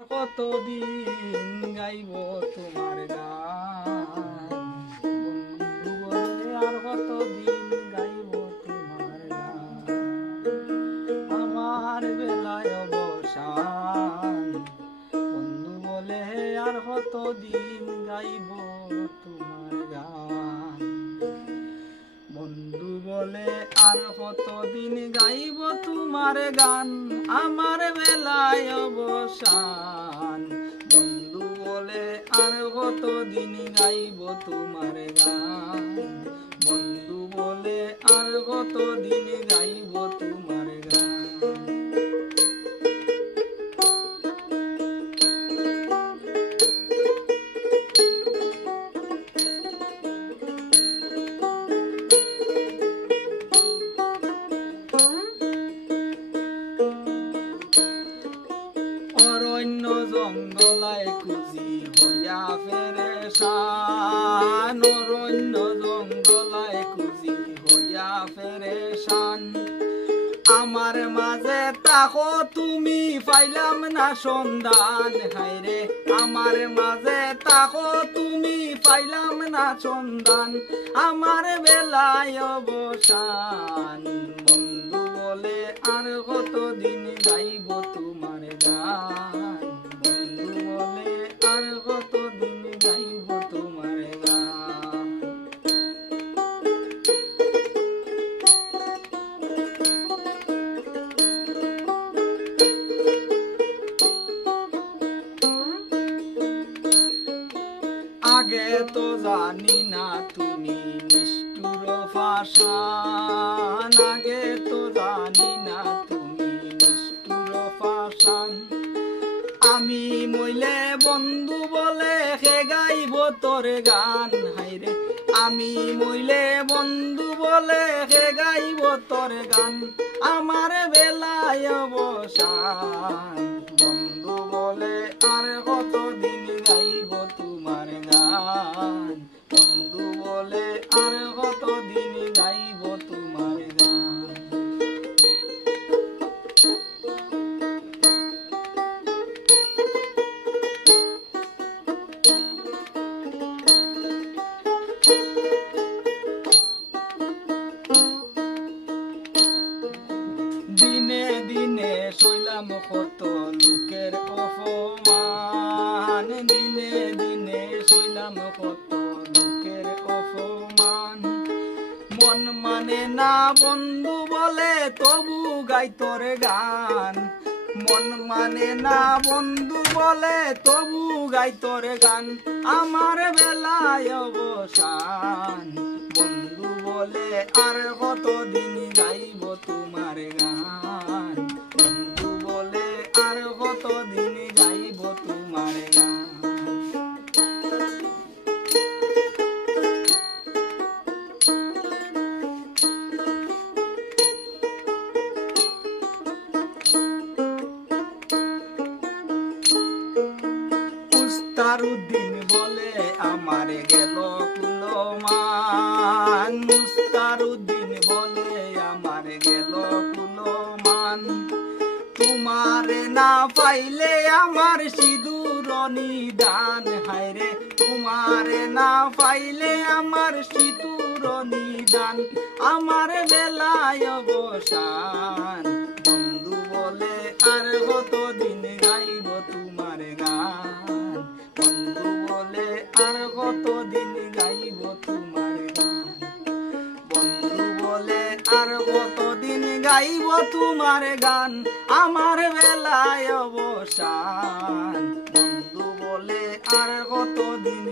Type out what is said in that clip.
কতদিন গাইব তোমার গান বন্ধু বলে, আর কতদিন গাইব তোমার গান। আমার বেলায় অবসান বন্ধু বলে, আর কতদিন গাইব তোমার গান। বন্ধু বলে আর কতদিন গাইব তোমার গান, আমার বেলায় অবসান। বন্ধু বলে আর কতদিন গাইব তোমার গান। বন্ধু বলে আর কতদিন গাইব তোমার গান। অরণ্য জঙ্গলায় খুঁজি হইয়া পেরেশান, অরণ্য জঙ্গলায় খুঁজি হইয়া পেরেশান। আমার মাঝে তাকো তুমি পাইলাম না সন্ধান, হায়রে আমার মাঝে তাকো তুমি পাইলাম না সন্ধান। আমার বেলায় অবসান বন্ধু বলে আর কতদিন গাইব তোমার গান। বন্ধু বলে আর কতদিন গাইব তোমার গান। আগে তো জানি না তুমি নিষ্ঠুর পাষাণ, আগে তো জানি না তুমি নিষ্ঠুর পাষাণ। আমি মইলে বন্ধু বলে হে গাইব তোর গান, হায়রে আমি মইলে বন্ধু বলে হে গাইব তোর গান। আমার বেলায় অবসান বন্ধু বলে আর কতদিন গাইব তোমার গান। বন্ধু বলে আর কতদিন গাইব তোমার গান। দিনে দিনে সইলাম কত লোকের অপমান, দিনে দিনে সইলাম কত লোকের অপমান। মন মানে না বন্ধু বলে তবু গাই তোর গান, মন মানে না বন্ধু বলে তবু গাই তোর গান। আমার বেলায় অবসান বন্ধু বলে আর কতদিন গাইব তোমার গান। বন্ধু বলে আর কতদিন গাইব তোমার গান। মুস্তারুদ্দিন বলে আমার গেল কুলমান, মুস্তারুদ্দিন বলে আমার গেল কুলমান। তোমারে না পাইলে আমার সিঁদুর নিদান, হায়রে তোমারে না পাইলে আমার সিঁদুর নিদান। আমার বেলায় অবসান বন্ধু বলে আর কতদিন গাইব তোমার গান। বন্ধু বলে আর কতদিন গাইব তোমার গান। বন্ধু বলে আর কতদিন গাইব তোমার গান। আমার বেলায় অবসান বন্ধু বলে আর কতদিন